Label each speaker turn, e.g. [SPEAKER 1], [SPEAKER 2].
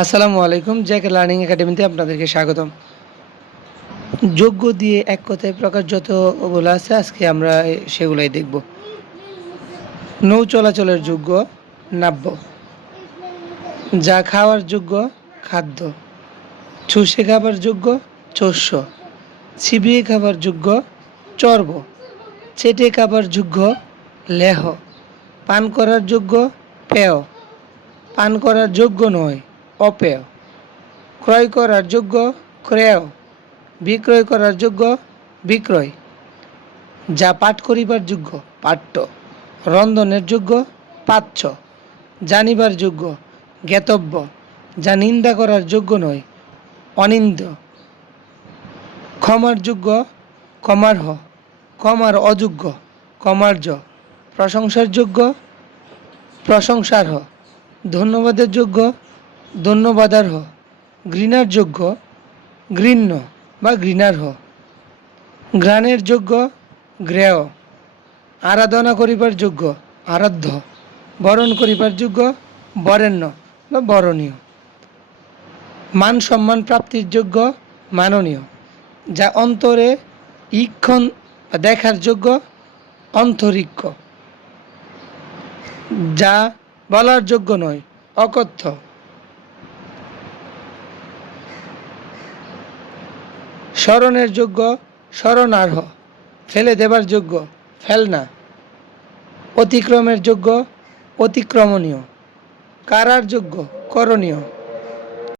[SPEAKER 1] আসসালামু আলাইকুম Jack learning একাডেমিতে আপনাদেরকে স্বাগতম। যোগ্য দিয়ে এক কথায় প্রকাশ যতগুলো আছে, আজকে আমরা সেগুলাই দেখব। নৌ চলাচলের যোগ্য নাব্য। যা খাওয়ার যোগ্য খাদ্য। চুষে খাবার যোগ্য চস্য। চিবিয়ে খাবার যোগ্য চর্ব। চেটে খাবার যোগ্য লেহ। পান করার যোগ্য পেয়। পান করার যোগ্য নয়। অপেয়। ক্রয় করার যোগ্য ক্রেয় বিক্রয় করার যোগ্য বিক্রয়। যা পাঠ করিবার যোগ্য পাঠ্য। রন্ধনের যোগ্য পাচ্ছ। জানিবার যোগ্য জ্ঞাতব্য। যা নিন্দা করার যোগ্য নয়, অনিন্দ। ক্ষমার যোগ্য ক্ষমার্হ ক্ষমার অযোগ্য ক্ষমার্য প্রশংসার যোগ্য প্রশংসার্হ। ধন্যবাদের যোগ্য ধন্যবাদার্হ, ঘৃণার যোগ্য, ঘৃণ্য বা ঘৃণার্হ। ঘ্রাণের যোগ্য গ্রেয় আরাধনা করিবার যোগ্য, আরাধ্য। বরণ করিবার যোগ্য, বরেণ্য বা বরণীয়। মান সম্মান প্রাপ্তির যোগ্য, মাননীয়। যা অন্তরে ইক্ষণ দেখার যোগ্য, অন্তরিক্ষ। যা বলার যোগ্য নয়, অকথ্য। স্মরণের যোগ্য স্মরণার্হ ফেলে দেবার যোগ্য ফেলনা অতিক্রমের যোগ্য অতিক্রমণীয় কারার যোগ্য করণীয়।